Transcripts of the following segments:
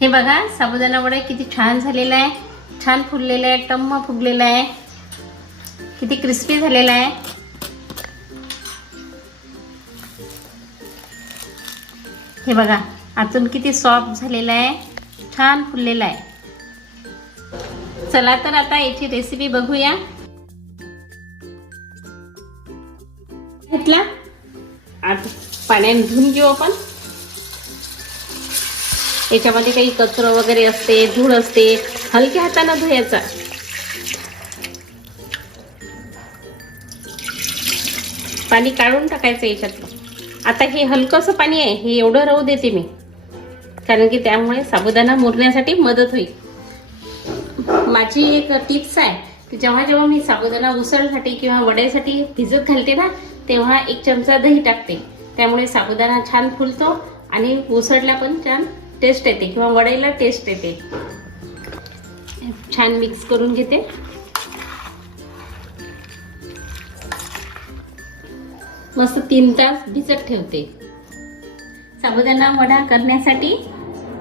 हे बघा साबुदाणा वडा किती छान झालेला आहे, छान फुललेला आहे, टम्म फुगलेला आहे, किती क्रिस्पी झालेला आहे। हे बघा आतून किती सॉफ्ट झालेला आहे, छान फुललेला आहे। चला तर आता याची रेसिपी बघूया। घेतला आता पाण्याने धुवून घेऊ आपण। याच्यामध्ये काही कचरा वगैरे असते, धूळ असते, हलक्या हाताने धुयाचा। पाणी काढून टाकायचं याच्यातलं। आता हे हलकंसं पाणी आहे, हे एवढं राहू देते मी, कारण की त्यामुळे साबुदाणा मुरण्यासाठी मदत होईल। माझी एक टिप्स आहे की जेव्हा जेव्हा मी साबुदाणा उसळसाठी किंवा वड्यासाठी भिजत घालते ना, तेव्हा 1 चमचा दही टाकते। त्यामुळे साबुदाणा छान फुलतो आणि उसळला पण छान टेस्ट येते किंवा वड्याला टेस्ट येते। छान मिक्स करून घेते। मस्त 3 तास भिजत ठेवते। साबुदाणा वडा करण्यासाठी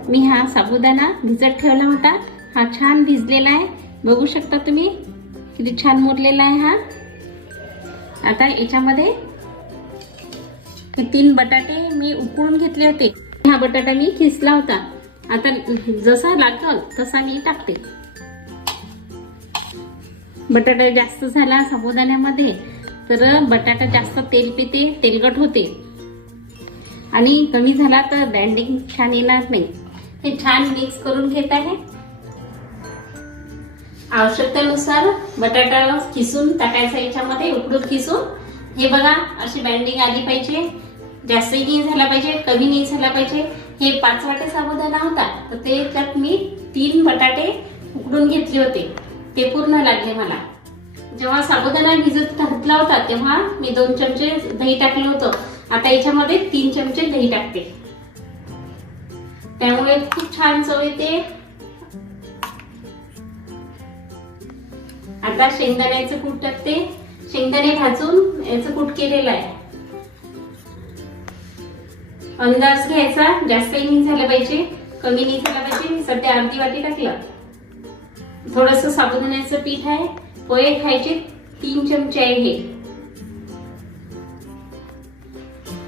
मी हा साबुदाणा भिजत ठेवला होता। हा छान भिजलेला आहे, बघू शकता तुम्ही किती छान मुरलेला आहे हा। आता याच्यामध्ये 3 बटाटे मी उकळून घेतले होते। हा बटाटा मी खिसला होता। आता जसा लागल तसा मी टाकते। बटाटा जास्त झाला साबुदाण्यामध्ये तर बटाटा जास्त तेल पिते, तेलकट होते, आणि कमी झाला तर बँडिंग छान येणार नाही। हे छान मिक्स करून घेत आहे। आवश्यकतेनुसार बटाटा किसून टाकायचा याच्यामध्ये, उकडून किसून। हे बघा अशी बँडिंग आली पाहिजे, जास्तही नाही झाला पाहिजे, कमी नाही झाला पाहिजे। हे 5 वाटे साबुदाणा होता तर ते त्यात मी 3 बटाटे उकडून घेतले होते, ते पूर्ण लागले मला। जेव्हा साबुदाणा भिजत घातला होता तेव्हा मी 2 चमचे दही टाकलं होतं। आता याच्यामध्ये 3 चमचे दही टाकते, त्यामुळे खूप छान चव येते। आता शेंगदाण्याचं कूट टाकते। शेंगदाणे भाजून याचं कूट केलेलं आहे। अंदाज घ्यायचा, जास्तही नाही झालं पाहिजे, कमी नाही झाला पाहिजे। सध्या अर्धी वाटी टाकलं। थोडंसं साबुदाण्याचं पीठ आहे, पोहे खायचे 3 चमचे आहे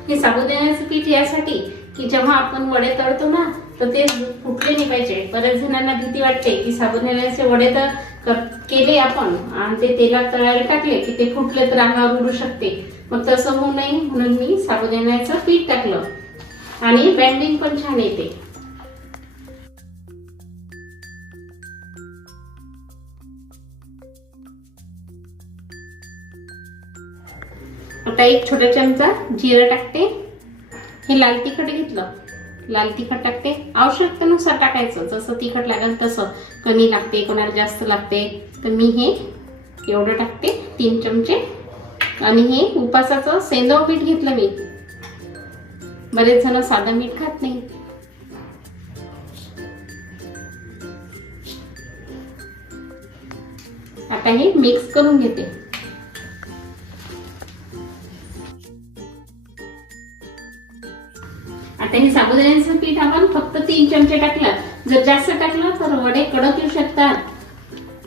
हे साबुदाण्याचं पीठ यासाठी की जेव्हा आपण वडे तळतो ना तर ते फुटले नाही पाहिजे। बऱ्याच जणांना भीती वाटते की साबुदाण्याचे वडे तर केले आपण आणि ते तेलात तळायला टाकले की ते फुटले तर अंगावर उडू शकते, मग तसं होऊ नये म्हणून मी साबुदाण्याचं पीठ टाकलं आणि बँडिंग पण छान येते। आता 1 छोटा चमचा जिरं टाकते। हे लाल तिखट घेतलं, लाल तिखट टाकते। आवश्यकतेनुसार टाकायचं, जसं तिखट लागेल तसं। कमी लागते, कोणाला जास्त लागते, तर मी हे एवढं टाकते 3 चमचे। आणि हे उपासाचं सेंदव मीठ घेतलं मी, बरेच जण साधं मीठ खात नाही। आता हे मिक्स करून घेते। आता हे साबुदाण्याचं पीठ आपण फक्त 3 चमचे टाकलं। जर जास्त टाकलं तर वडे कडक येऊ शकतात,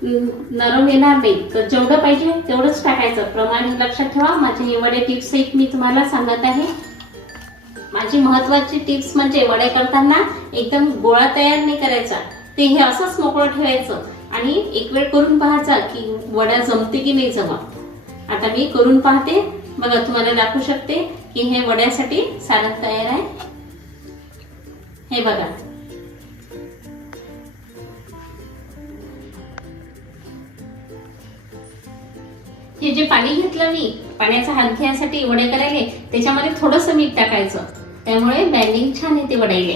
नरम येणार नाही। तर जेवढं पाहिजे तेवढंच टाकायचं, प्रमाण लक्षात ठेवा। माझे हे वडे टिप्स एक मी तुम्हाला सांगत आहे। माझी महत्त्वाची टिप्स म्हणजे वडे करताना एकदम गोळा तयार नाही करायचा, ते हे असंच मोकळं ठेवायचं आणि एक वेळ करून पाहायचा की वड्या जमते की नाही जमत। आता मी करून पाहते, बघा तुम्हाला दाखवू शकते की हे वड्यासाठी सारण तयार आहे। हे बघा हे जे पाणी घेतलं मी पाण्याचा हात घ्यायसाठी वडे करायले, त्याच्यामध्ये थोडंसं मीठ टाकायचं, त्यामुळे बँडिंग छान येते वड्याले।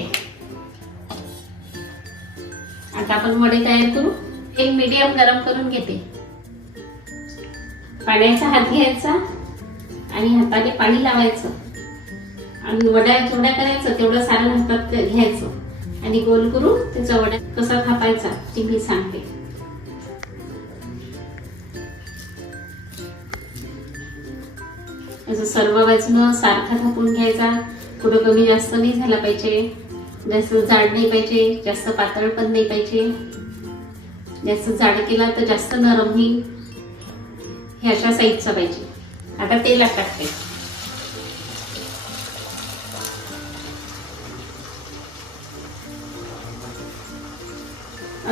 आता आपण वडे तयार करू। तेल मीडियम गरम करून घेते। पाण्याचा हात घ्यायचा आणि हाताने पाणी लावायचं आणि वड्या जेवढ्या करायचं तेवढं सारण हातात घ्यायचं आणि गोल करून त्याचा वडा कसा थापायचा ते मी सांगते। असं सर्व बाजूनं सारखा थापून घ्यायचा, कुठं कमी जास्त नाही झाला पाहिजे। जास्त जाड नाही पाहिजे, जास्त पातळ पण नाही पाहिजे. जास्त जाड केला तर जास्त नरम होईल. हे अशा साईजचा पाहिजे. आता तेलात टाकते.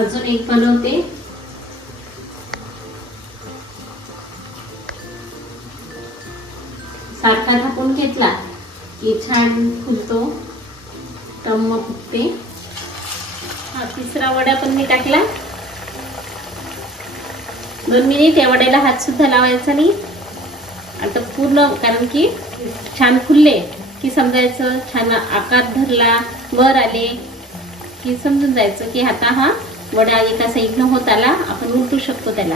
अजून एक बनवते. सारखा झाकून घेतला की छान फुलतो, टम्म फुगते. हा तिसरा वडा पण मी टाकला. 2 मिनिट या वड्याला हात सुद्धा लावायचा नाही. आता पूर्ण, कारण की छान फुलले की समजायचं छान आकार धरला, वर आले की समजून जायचं की आता हा वडा एका साईडनं होत आला, आपण उलटू शकतो त्याला.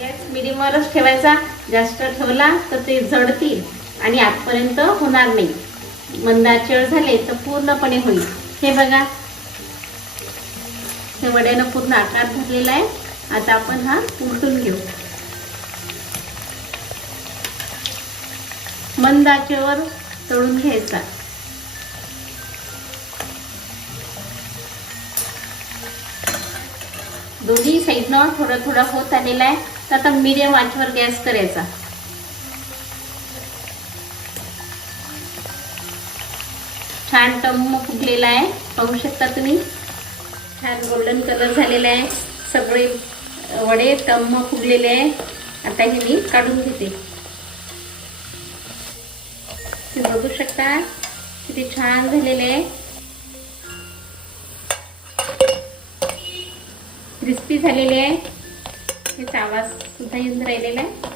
गॅस मिडियमवरच ठेवायचा. जास्त ठेवला तर ते जळतील आणि आतपर्यंत होणार नाही. मंद आचेवर झाले तर पूर्णपणे होईल. हे बघा, हे वड्यानं पूर्ण आकार धरलेला आहे. आता आपण हा उलटून घेऊ. मंद आचेवर तळून घ्यायचा. दोन्ही साईडनं थोडं थोडं होत आलेला आहे. तर आता मीडियम आचेवर गॅस करायचा. छान टम्म फुगलेला आहे, पाहू शकता तुम्ही. छान गोल्डन कलर झालेला आहे. सगळे वडे टम्म फुगलेले आहे. आता हे मी काढून घेते. तुम्ही बघू शकता किती छान झालेले आहे. क्रिस्पी झालेले आहे. याचा आवाज सुद्धा येऊन राहिलेला आहे.